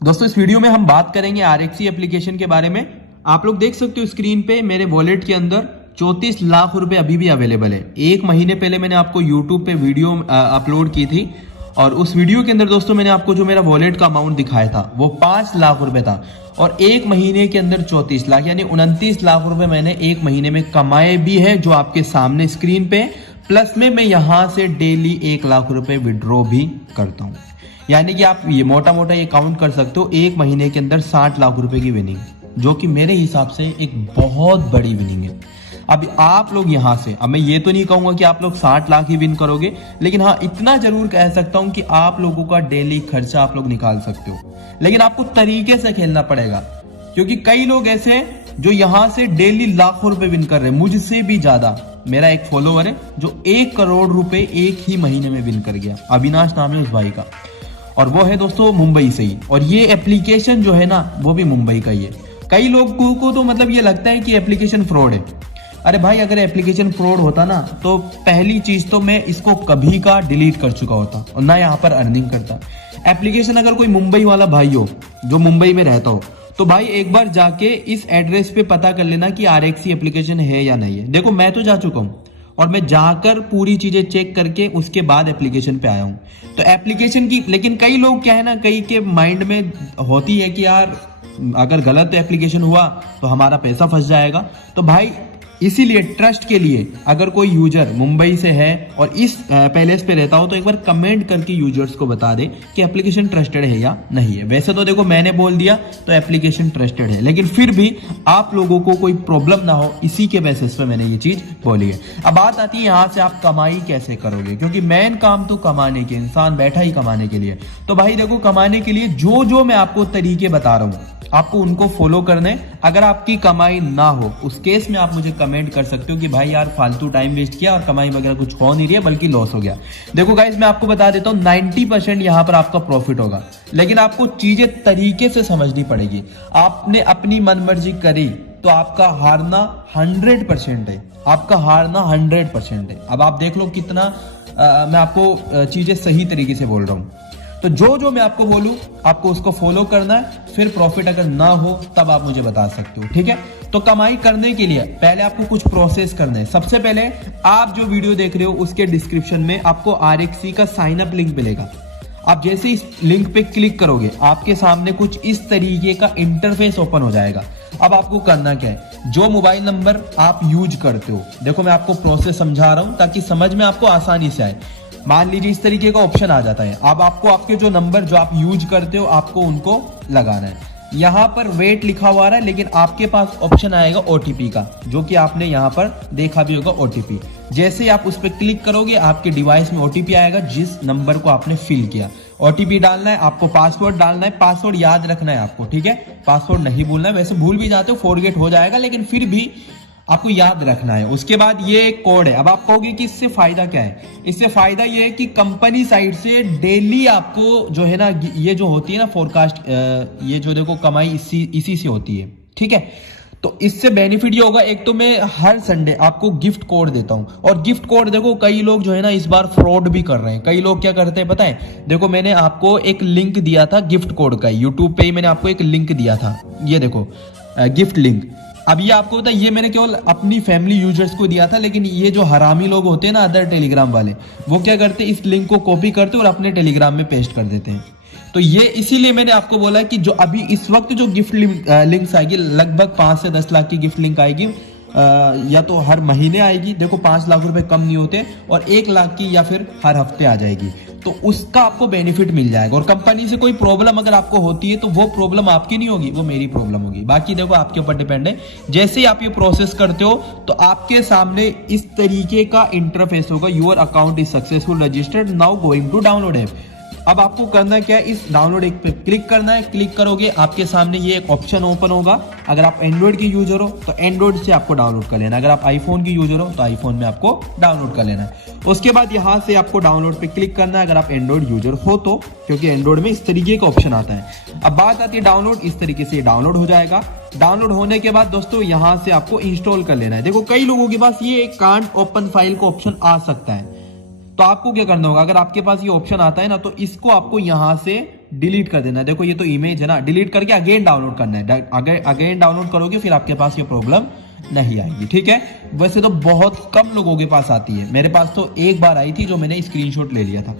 दोस्तों इस वीडियो में हम बात करेंगे RXC एप्लीकेशन के बारे में। आप लोग देख सकते हो स्क्रीन पे मेरे वॉलेट के अंदर 34 लाख रुपए अभी भी अवेलेबल है। एक महीने पहले मैंने आपको यूट्यूब पे वीडियो अपलोड की थी और उस वीडियो के अंदर दोस्तों मैंने आपको जो मेरा वॉलेट का अमाउंट दिखाया था वो 5 लाख रुपए था और एक महीने के अंदर 34 लाख यानी 29 लाख रुपए मैंने एक महीने में कमाए भी है, जो आपके सामने स्क्रीन पे। प्लस में मैं यहाँ से डेली 1 लाख रुपए विड्रॉ भी करता हूँ, यानी कि आप ये मोटा मोटा ये काउंट कर सकते हो एक महीने के अंदर 60 लाख रुपए की विनिंग, जो कि मेरे हिसाब से एक बहुत बड़ी विनिंग है। अब आप लोग यहाँ से, अब मैं ये तो नहीं कहूंगा कि आप लोग 60 लाख ही विन करोगे, लेकिन हाँ इतना जरूर कह सकता हूं कि आप लोगों का डेली खर्चा आप लोग निकाल सकते हो, लेकिन आपको तरीके से खेलना पड़ेगा। क्योंकि कई लोग ऐसे जो यहाँ से डेली लाखों रुपए विन कर रहे हैं, मुझसे भी ज्यादा। मेरा एक फॉलोवर है जो 1 करोड़ रुपए एक ही महीने में विन कर गया, अविनाश नाम है उस भाई का, और वो है दोस्तों मुंबई से ही। और ये एप्लीकेशन जो है ना वो भी मुंबई का ही है। कई लोगों को तो मतलब ये लगता है कि एप्लीकेशन फ्रॉड है। अरे भाई, अगर एप्लीकेशन फ्रॉड होता ना तो पहली चीज तो मैं इसको कभी का डिलीट कर चुका होता और ना यहाँ पर अर्निंग करता। एप्लीकेशन अगर कोई मुंबई वाला भाई हो जो मुंबई में रहता हो तो भाई एक बार जाके इस एड्रेस पे पता कर लेना कि RXC एप्लीकेशन है या नहीं है। देखो मैं तो जा चुका हूँ और मैं जाकर पूरी चीजें चेक करके उसके बाद एप्लीकेशन पे आया हूँ। तो एप्लीकेशन की, लेकिन कई लोग क्या है ना, कई के माइंड में होती है कि यार अगर गलत एप्लीकेशन हुआ तो हमारा पैसा फंस जाएगा। तो भाई इसीलिए ट्रस्ट के लिए अगर कोई यूजर मुंबई से है और इस पैलेस पे रहता हो तो एक बार कमेंट करके यूजर्स को बता दे कि एप्लीकेशन ट्रस्टेड है या नहीं है। वैसे तो देखो मैंने बोल दिया तो एप्लीकेशन ट्रस्टेड है, लेकिन फिर भी आप लोगों को कोई प्रॉब्लम ना हो इसी के बेसिस पे मैंने ये चीज बोली है। अब बात आती है यहाँ से आप कमाई कैसे करोगे, क्योंकि मेन काम तो कमाने के, इंसान बैठा ही कमाने के लिए। तो भाई देखो, कमाने के लिए जो जो मैं आपको तरीके बता रहा हूँ आपको उनको फॉलो करने। अगर आपकी कमाई ना हो उस केस में आप मुझे कमेंट कर सकते हो कि भाई यार फालतू टाइम वेस्ट किया और कमाई वगैरह कुछ हो नहीं रही है बल्कि लॉस हो गया। देखो गाइस, मैं आपको बता देता हूँ 90% यहाँ पर आपका प्रॉफिट होगा, लेकिन आपको चीजें तरीके से समझनी पड़ेगी। आपने अपनी मनमर्जी करी तो आपका हारना 100% है, आपका हारना 100% है। अब आप देख लो कितना मैं आपको चीजें सही तरीके से बोल रहा हूँ। तो जो जो मैं आपको बोलूं आपको उसको फॉलो करना है, फिर प्रॉफिट अगर ना हो तब आप मुझे बता सकते हो, ठीक है। तो कमाई करने के लिए पहले आपको कुछ प्रोसेस करना है। सबसे पहले आप जो वीडियो देख रहे हो उसके डिस्क्रिप्शन में आपको RXC का साइन अप लिंक मिलेगा। आप जैसे इस लिंक पे क्लिक करोगे आपके सामने कुछ इस तरीके का इंटरफेस ओपन हो जाएगा। अब आपको करना क्या है, जो मोबाइल नंबर आप यूज करते हो, देखो मैं आपको प्रोसेस समझा रहा हूं ताकि समझ में आपको आसानी से आए। मान लीजिए इस तरीके का ऑप्शन आ जाता है। अब आपको आपके जो नंबर जो आप यूज करते हो आपको उनको लगाना है। यहाँ पर वेट लिखा हुआ है, लेकिन आपके पास ऑप्शन आएगा OTP का, जो कि आपने यहाँ पर देखा भी होगा OTP। जैसे ही आप उस पर क्लिक करोगे आपके डिवाइस में OTP आएगा जिस नंबर को आपने फिल किया। OTP डालना है, आपको पासवर्ड डालना है, पासवर्ड याद रखना है आपको, ठीक है। पासवर्ड नहीं भूलना है, वैसे भूल भी जाते हो फॉरगेट हो जाएगा, लेकिन फिर भी आपको याद रखना है। उसके बाद ये कोड है। अब आप कहोगे कि इससे फायदा क्या है, इससे फायदा ये है कि कंपनी साइड से डेली आपको जो है ना, ये जो होती है ना फोरकास्ट, ये जो देखो कमाई इसी से होती है, ठीक है। तो इससे बेनिफिट ये होगा, एक तो मैं हर संडे आपको गिफ्ट कोड देता हूं, और गिफ्ट कोड देखो कई लोग जो है ना इस बार फ्रॉड भी कर रहे हैं। कई लोग क्या करते हैं पता है, देखो मैंने आपको एक लिंक दिया था गिफ्ट कोड का, यूट्यूब पे ही मैंने आपको एक लिंक दिया था, ये देखो गिफ्ट लिंक। अब ये आपको पता है, ये मैंने केवल अपनी फैमिली यूजर्स को दिया था, लेकिन ये जो हरामी लोग होते हैं ना अदर टेलीग्राम वाले, वो क्या करते हैं, इस लिंक को कॉपी करते और अपने टेलीग्राम में पेस्ट कर देते हैं। तो ये इसीलिए मैंने आपको बोला कि जो अभी इस वक्त जो गिफ्ट लिंक्स आएगी, लगभग 5 से 10 लाख की गिफ्ट लिंक आएगी, या तो हर महीने आएगी। देखो 5 लाख रुपए कम नहीं होते, और 1 लाख की या फिर हर हफ्ते आ जाएगी। तो उसका आपको बेनिफिट मिल जाएगा। और कंपनी से कोई प्रॉब्लम अगर आपको होती है तो वो प्रॉब्लम आपकी नहीं होगी, वो मेरी प्रॉब्लम होगी। बाकी देखो आपके ऊपर डिपेंड है। जैसे ही आप ये प्रोसेस करते हो तो आपके सामने इस तरीके का इंटरफेस होगा, your account is successful registered, now going to download app. अब आपको करना क्या है, इस डाउनलोड पे क्लिक करना है। क्लिक करोगे आपके सामने ये एक ऑप्शन ओपन होगा। अगर आप एंड्रॉइड की यूजर हो तो एंड्रॉइड से आपको डाउनलोड कर लेना, अगर आप आईफोन की यूजर हो तो आईफोन में आपको डाउनलोड कर लेना है। उसके बाद यहाँ से आपको डाउनलोड पे क्लिक करना है अगर आप एंड्रॉइड यूजर हो तो, क्योंकि एंड्रॉइड में इस तरीके का ऑप्शन आता है। अब बात आती है डाउनलोड, इस तरीके से डाउनलोड हो जाएगा। डाउनलोड होने के बाद दोस्तों यहाँ से आपको इंस्टॉल कर लेना है। देखो कई लोगों के पास ये कांट ओपन फाइल का ऑप्शन आ सकता है, तो आपको क्या करना होगा, अगर आपके पास ये ऑप्शन आता है ना तो इसको आपको यहां से डिलीट कर देना है। देखो ये तो इमेज है ना, डिलीट करके अगेन डाउनलोड करना है। अगर अगेन डाउनलोड करोगे फिर आपके पास ये प्रॉब्लम नहीं आएगी, ठीक है। वैसे तो बहुत कम लोगों के पास आती है, मेरे पास तो एक बार आई थी जो मैंने स्क्रीनशॉट ले लिया था।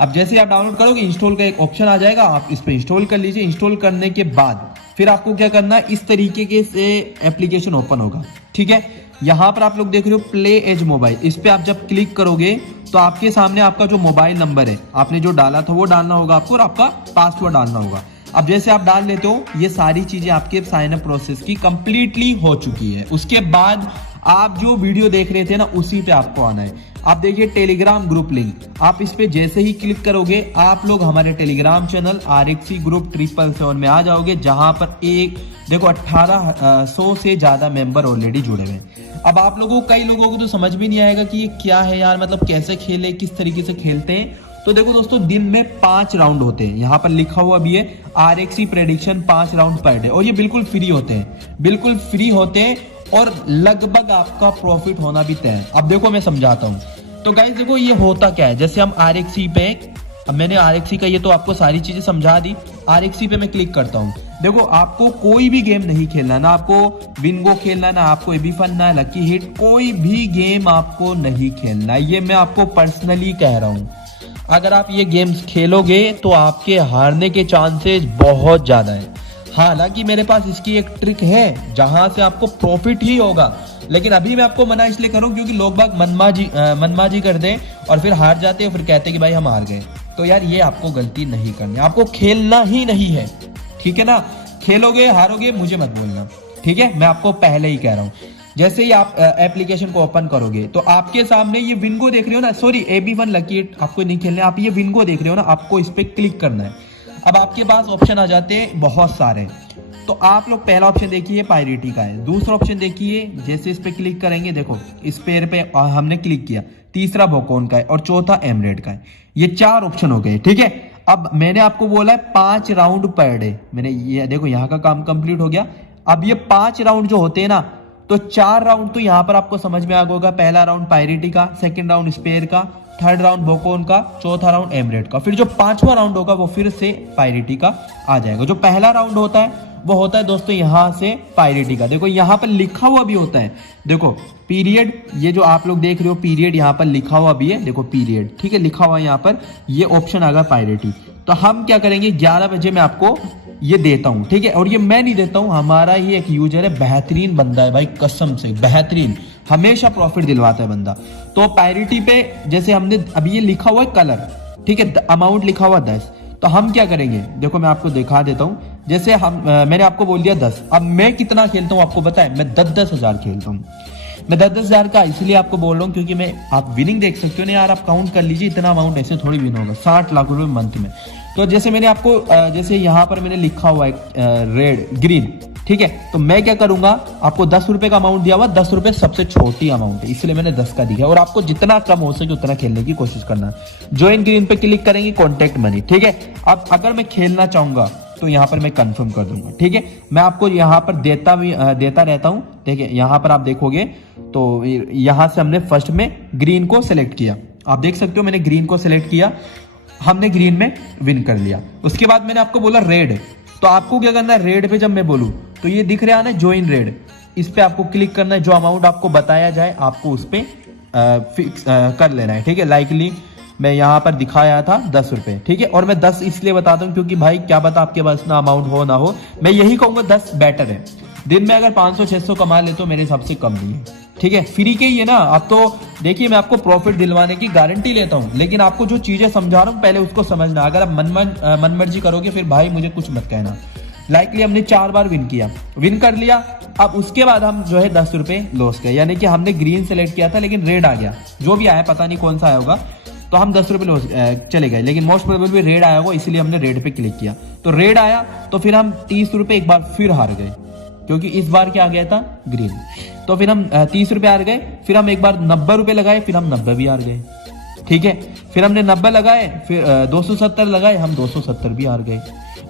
अब जैसे आप डाउनलोड करोगे इंस्टॉल का एक ऑप्शन आ जाएगा, आप इस पे इंस्टॉल कर लीजिए। इंस्टॉल करने के बाद फिर आपको क्या करना है, इस तरीके के से एप्लीकेशन ओपन होगा, ठीक है। यहाँ पर आप लोग देख रहे हो प्ले एज मोबाइल, इस पे आप जब क्लिक करोगे तो आपके सामने आपका जो मोबाइल नंबर है आपने जो डाला था वो डालना होगा आपको, और आपका पासवर्ड डालना होगा। अब जैसे आप डाल लेते हो ये सारी चीजें आपके साइन अप प्रोसेस की कंप्लीटली हो चुकी है। उसके बाद आप जो वीडियो देख रहे थे ना उसी पे आपको आना है। आप देखिए टेलीग्राम ग्रुप लिंक, आप इस पे जैसे ही क्लिक करोगे आप लोग हमारे टेलीग्राम चैनल RXC ग्रुप 777 में आ जाओगे, जहां पर एक देखो 1800 से ज्यादा मेंबर ऑलरेडी जुड़े हुए हैं। अब आप लोगों कई लोगों को तो समझ भी नहीं आएगा कि ये क्या है यार, मतलब कैसे खेले, किस तरीके से खेलते हैं। तो देखो दोस्तों दिन में 5 राउंड होते हैं, यहाँ पर लिखा हुआ भी है RXC prediction 5 round per day, और ये बिल्कुल फ्री होते हैं, बिल्कुल फ्री होते हैं, और लगभग आपका प्रॉफिट होना भी तय है। अब देखो मैं समझाता हूँ। तो गाइस देखो ये होता क्या है, जैसे हम RXC पे, अब मैंने RXC का ये तो आपको सारी चीजें समझा दी। RXC पे मैं क्लिक करता हूँ। देखो आपको कोई भी गेम नहीं खेलना, ना आपको विंगो खेलना, ना आपको एबी फन, ना लकी हिट, कोई भी गेम आपको नहीं खेलना। ये मैं आपको पर्सनली कह रहा हूँ। अगर आप ये गेम्स खेलोगे तो आपके हारने के चांसेस बहुत ज्यादा है। हालांकि मेरे पास इसकी एक ट्रिक है जहां से आपको प्रॉफिट ही होगा, लेकिन अभी मैं आपको मना इसलिए करूं क्योंकि लोग बाग मनमाजी कर दें और फिर हार जाते हैं, फिर कहते हैं कि भाई हम हार गए। तो यार ये आपको गलती नहीं करनी, आपको खेलना ही नहीं है, ठीक है ना। खेलोगे हारोगे मुझे मत बोलना, ठीक है, मैं आपको पहले ही कह रहा हूँ। जैसे ही आप एप्लीकेशन को ओपन करोगे तो आपके सामने ये विंगो देख रहे हो ना, सॉरी AB1 लकी हिट आपको नहीं खेलना, आप ये विंगो देख रहे हो ना, आपको इस पे क्लिक करना है। अब आपके पास ऑप्शन आ जाते हैं बहुत सारे। तो आप लोग पहला ऑप्शन देखिए पायरेटी का है, दूसरा ऑप्शन देखिए, जैसे इस पे क्लिक करेंगे देखो इस पेयर पे हमने क्लिक किया, तीसरा बोकोन का है और चौथा एमरेड का है। ये 4 ऑप्शन हो गए, ठीक है। अब मैंने आपको बोला है 5 राउंड पर डे, मैंने ये देखो यहाँ का काम कंप्लीट हो गया। अब ये 5 राउंड जो होते हैं ना, तो 4 राउंड तो यहाँ पर आपको समझ में आ गया होगा। पहला राउंड पायरेटी का, सेकंड राउंड स्पेयर का, थर्ड राउंड बोकोन का, चौथा राउंड एमरेड का, फिर जो 5वां राउंड होगा वो फिर से पायरेटी का आ जाएगा। जो पहला राउंड होता है वो होता है दोस्तों यहाँ से पायरेटी का। देखो यहाँ पर लिखा हुआ भी होता है, देखो पीरियड, ये जो आप लोग देख रहे हो पीरियड यहाँ पर लिखा हुआ भी है, देखो पीरियड, ठीक है, लिखा हुआ यहाँ पर, ये ऑप्शन आ गया पायरेटी। तो हम क्या करेंगे 11 बजे मैं आपको ये देता हूं, ठीक है। और ये मैं नहीं देता हूं, हमारा ही एक यूजर है, बेहतरीन बंदा है भाई, कसम से बेहतरीन, हमेशा प्रॉफिट दिलवाता है बंदा। तो पायरेटी पे जैसे हमने अभी ये लिखा हुआ है कलर, ठीक है, अमाउंट लिखा हुआ 10, तो हम क्या करेंगे देखो मैं आपको दिखा देता हूं। जैसे हम मैंने आपको बोल दिया 10, अब मैं कितना खेलता हूं आपको पता है, मैं 10-10 हजार खेलता हूं। मैं 10-10 हजार का इसलिए आपको बोल रहा हूँ क्योंकि मैं, आप विनिंग देख सकते हो ना यार, आप काउंट कर लीजिए, इतना अमाउंट ऐसे थोड़ी विन होगा, 60 लाख रुपए मंथ में। तो जैसे मैंने आपको जैसे यहाँ पर मैंने लिखा हुआ है रेड ग्रीन, ठीक है, तो मैं क्या करूंगा, आपको 10 रुपए का अमाउंट दिया हुआ, 10 रुपए सबसे छोटी अमाउंट है इसलिए मैंने 10 का दिया, और आपको जितना कम हो सके उतना खेलने की कोशिश करना। ज्वाइन ग्रीन पे क्लिक करेंगे, कॉन्टेक्ट मनी, ठीक है। अब अगर मैं खेलना चाहूंगा तो यहाँ पर मैं कंफर्म कर दूंगा, ठीक है। मैं आपको यहाँ पर देता रहता हूँ, ठीक है। यहाँ पर आप देखोगे तो यहाँ से हमने फर्स्ट में ग्रीन को सिलेक्ट किया, आप देख सकते हो मैंने ग्रीन को सिलेक्ट किया, हमने ग्रीन में विन कर लिया। उसके बाद मैंने आपको बोला रेड, तो आपको क्या करना है, रेड पे जब मैं बोलूं तो ये दिख रहा है ना ज्वाइन रेड, इस पे आपको क्लिक करना है, जो अमाउंट आपको बताया जाए आपको उस पे फिक्स कर लेना है, ठीक है। लाइकली मैं यहाँ पर दिखाया था 10 रुपए, ठीक है, और मैं 10 इसलिए बताता हूँ क्योंकि भाई क्या पता आपके पास ना अमाउंट हो ना हो, मैं यही कहूंगा 10 बेटर है। दिन में अगर 500-600 कमा ले तो मेरे हिसाब से कम नहीं है, ठीक है, फ्री के ही है ना। अब तो देखिए मैं आपको प्रॉफिट दिलवाने की गारंटी लेता हूं, लेकिन आपको जो चीजें समझा रहा हूं पहले उसको समझना। अगर आप मनमर्जी करोगे फिर भाई मुझे कुछ मत कहना। लाइकली हमने 4 बार विन किया, विन कर लिया। अब उसके बाद हम जो है 10 रुपए लॉस गए, यानी कि हमने ग्रीन सेलेक्ट किया था लेकिन रेड आ गया, जो भी आया पता नहीं कौन सा आया होगा, तो हम 10 रुपए लॉस चले गए, लेकिन मोस्ट प्रोबेबली रेड आया होगा इसलिए हमने रेड पे क्लिक किया। तो रेड आया तो फिर हम 30 रुपए एक बार फिर हार गए, क्योंकि इस बार क्या आ गया था ग्रीन। तो फिर हम 30 रुपए हार गए, फिर हम एक बार 90 रुपए लगाए, फिर हम 90 भी हार गए, ठीक है। फिर हमने 90 लगाए, फिर 270 लगाए, हम 270 भी हार गए।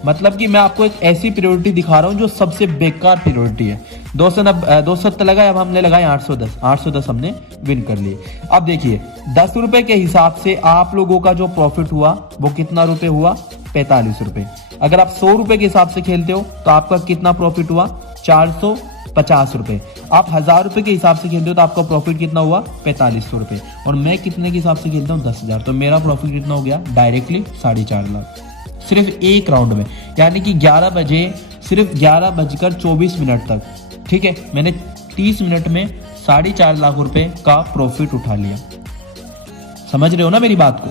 मतलब कि मैं आपको एक ऐसी प्रायोरिटी दिखा रहा हूं जो सबसे बेकार प्रायोरिटी है। 270 लगाए, अब हमने लगाए 810 हमने विन कर लिए। अब देखिए 10 रुपए के हिसाब से आप लोगों का जो प्रॉफिट हुआ वो कितना रुपए हुआ, 45 रुपए। अगर आप 100 रुपए के हिसाब से खेलते हो तो आपका कितना प्रॉफिट हुआ, 450 रुपए। आप 1000 रुपए के हिसाब से खेलते हो तो आपका प्रॉफिट कितना हुआ, 4500 रुपए। और मैं कितने के हिसाब से खेलता हूँ, 10,000, तो मेरा प्रॉफिट कितना हो गया, डायरेक्टली 4.5 लाख सिर्फ एक राउंड में। यानी कि 11 बजे, सिर्फ 11:24 तक, ठीक है, मैंने 30 मिनट में 4.5 लाख रुपए का प्रॉफिट उठा लिया। समझ रहे हो ना मेरी बात को।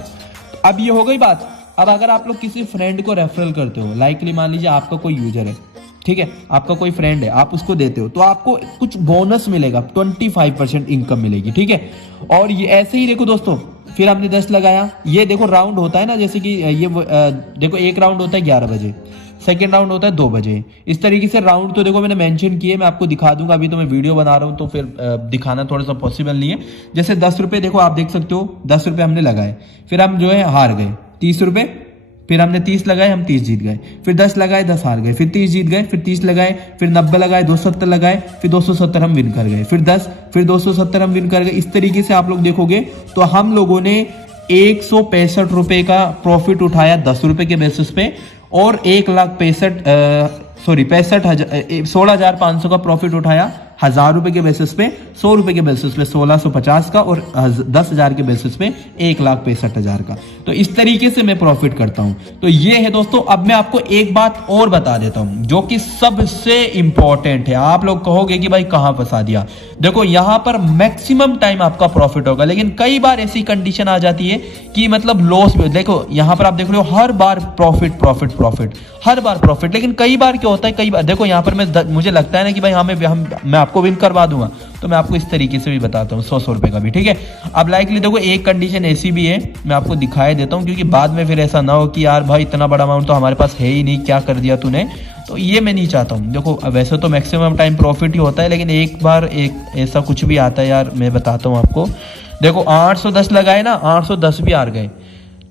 अब ये हो गई बात। अब अगर आप लोग किसी फ्रेंड को रेफरल करते हो, लाइकली मान लीजिए आपका कोई यूजर है, ठीक है, आपका कोई फ्रेंड है, आप उसको देते हो तो आपको कुछ बोनस मिलेगा, 25% इनकम मिलेगी, ठीक है। और ये ऐसे ही देखो दोस्तों, फिर हमने 10 लगाया, ये देखो राउंड होता है ना, जैसे कि ये देखो एक राउंड होता है 11 बजे, सेकेंड राउंड होता है 2 बजे। इस तरीके से राउंड तो देखो मैंने मेंशन किए, मैं आपको दिखा दूंगा। अभी तो मैं वीडियो बना रहा हूं तो फिर दिखाना थोड़ा सा पॉसिबल नहीं है। जैसे 10 रुपए देखो आप देख सकते हो, 10 रुपए हमने लगाए, फिर हम जो है हार गए 30 रुपए, फिर हमने 30 लगाए, हम 30 जीत गए, फिर 10 लगाए, 10 हार गए, फिर 30 जीत गए, फिर 30 लगाए, फिर 90 लगाए, 270 लगाए, फिर 270 हम विन कर गए, फिर 10, फिर 270 हम विन कर गए। इस तरीके से आप लोग देखोगे तो हम लोगों ने 165 रुपए का प्रॉफिट उठाया 10 रुपए के बेसिस पे, और 16,500 का प्रॉफिट उठाया 1000 रुपए के बेसिस पे, 100 रुपए के बेसिस पे 1650 का, और 10,000 के बेसिस पे 1,65,000 का। तो इस तरीके से मैं प्रॉफिट करता हूं। तो ये है दोस्तों। अब मैं आपको एक बात और बता देता हूं जो कि सबसे इंपॉर्टेंट है। आप लोग कहोगे कि भाई कहां फंसा दिया। देखो यहां पर मैक्सिमम टाइम आपका प्रॉफिट होगा, लेकिन कई बार ऐसी कंडीशन आ जाती है कि मतलब लॉस। देखो यहां पर आप देख रहे हो हर बार प्रॉफिट प्रॉफिट प्रॉफिट, हर बार प्रॉफिट, लेकिन कई बार क्या होता है, कई बार देखो यहां पर मुझे लगता है ना कि भाई मैं आपको विन करवा दूंगा, तो मैं आपको इस तरीके से भी बताता हूँ 100 रुपए का भी, ठीक है। अब लाइकली देखो एक कंडीशन ऐसी भी है, मैं आपको दिखाई देता हूँ, क्योंकि बाद में फिर ऐसा ना हो कि यार भाई इतना बड़ा अमाउंट तो हमारे पास है ही नहीं, क्या कर दिया तूने। तो ये मैं नहीं चाहता हूँ। देखो वैसे तो मैक्सिमम टाइम प्रॉफिट ही होता है, लेकिन एक बार एक ऐसा कुछ भी आता है यार, मैं बताता हूँ आपको। देखो 810 लगाए ना, 810 भी हार गए,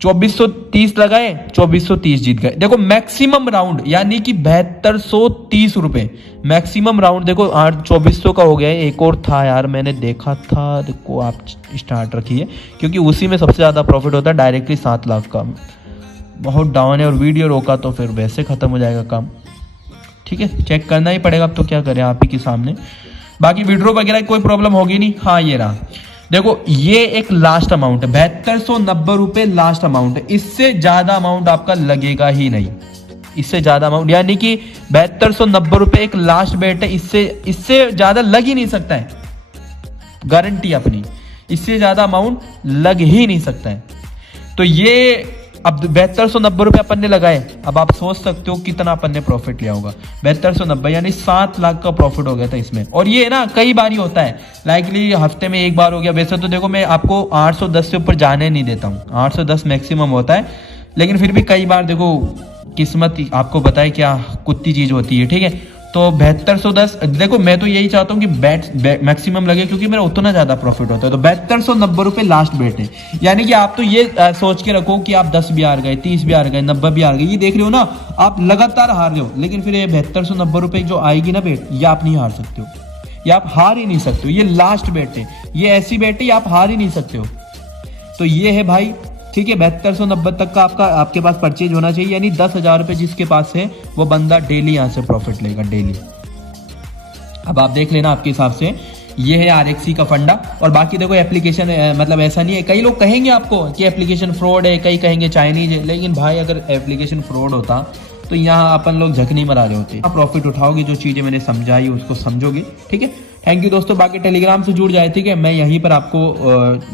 2430 लगाए, 2430 जीत गए। देखो मैक्सिमम राउंड यानी कि 7230 रुपए मैक्सिमम राउंड। देखो 2400 का हो गया है। एक और था यार, मैंने देखा था, देखो आप स्टार्ट रखिए, क्योंकि उसी में सबसे ज्यादा प्रॉफिट होता है, डायरेक्टली 7 लाख का। बहुत डाउन है और वीडियो रोका तो फिर वैसे खत्म हो जाएगा काम, ठीक है। चेक करना ही पड़ेगा, अब तो क्या करें आप ही के सामने। बाकी वीडियो वगैरह कोई प्रॉब्लम होगी नहीं। हाँ ये रहा, देखो ये एक लास्ट अमाउंट है, 7290 रुपए लास्ट अमाउंट है। इससे ज्यादा अमाउंट आपका लगेगा ही नहीं, इससे ज्यादा अमाउंट, यानी कि 7290 रुपए एक लास्ट बेट है। इससे ज्यादा लग ही नहीं सकता है, गारंटी अपनी, इससे ज्यादा अमाउंट लग ही नहीं सकता है। तो ये अब 7290 रुपए अपन ने लगाए। अब आप सोच सकते हो कितना अपन ने प्रॉफिट लिया होगा, 7290 यानी 7 लाख का प्रॉफिट हो गया था इसमें। और ये ना कई बार ही होता है, लाइकली हफ्ते में एक बार हो गया। वैसे तो देखो मैं आपको 810 से ऊपर जाने नहीं देता हूँ, 810 मैक्सिमम होता है, लेकिन फिर भी कई बार देखो किस्मत आपको बताए क्या कुत्ती चीज होती है, ठीक है। तो 7210, देखो मैं तो यही चाहता हूँ कि बेट मैक्सिमम लगे, क्योंकि मेरा उतना ज्यादा प्रॉफिट होता है। तो 7290 रुपए लास्ट बेट है। यानी कि आप तो ये सोच के रखो कि आप 10 भी हार गए, 30 भी हार गए, 90 भी हार गए, ये देख रहे हो ना, आप लगातार हार रहे हो। लेकिन फिर ये 7290 रुपए जो आएगी ना बेट, ये आप नहीं हार सकते हो, ये आप हार ही नहीं सकते हो। ये लास्ट बेट है, ये ऐसी बेट है, आप हार ही नहीं सकते हो। तो ये है भाई, ठीक है। 7290 तक का आपके पास परचेज होना चाहिए, यानी 10,000 रुपए जिसके पास है वो बंदा डेली यहाँ से प्रॉफिट लेगा, डेली। अब आप देख लेना आपके हिसाब से, ये है RXC का फंडा। और बाकी देखो एप्लीकेशन मतलब ऐसा नहीं है, कई लोग कहेंगे आपको कि एप्लीकेशन फ्रॉड है, कई कहेंगे चाइनीज है, लेकिन भाई अगर एप्लीकेशन फ्रॉड होता तो यहाँ अपन लोग झकनी मरा रहे होते। प्रॉफिट उठाओगे, जो चीजें मैंने समझाई उसको समझोगे, ठीक है। थैंक यू दोस्तों। बाकी टेलीग्राम से जुड़ जाए, ठीक है। मैं यहीं पर आपको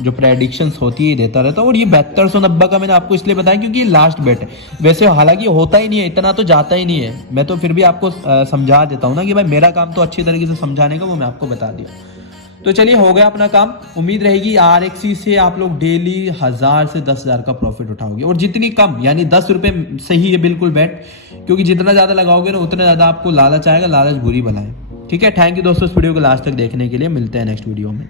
जो प्रेडिक्शंस होती है देता रहता हूँ। और ये 7290 का मैंने आपको इसलिए बताया क्योंकि ये लास्ट बेट है। वैसे हालांकि होता ही नहीं है, इतना तो जाता ही नहीं है। मैं तो फिर भी आपको समझा देता हूँ ना कि भाई मेरा काम तो अच्छी तरीके से समझाने का, वो मैं आपको बता दिया। तो चलिए हो गया अपना काम। उम्मीद रहेगी RXC से आप लोग डेली 1000 से 10,000 का प्रॉफिट उठाओगे। और जितनी कम, यानी 10 रुपए सही है बिल्कुल बेट, क्योंकि जितना ज्यादा लगाओगे ना उतना ज्यादा आपको लालच आएगा। लालच बुरी बला है, ठीक है। थैंक यू दोस्तों इस वीडियो को लास्ट तक देखने के लिए। मिलते हैं नेक्स्ट वीडियो में।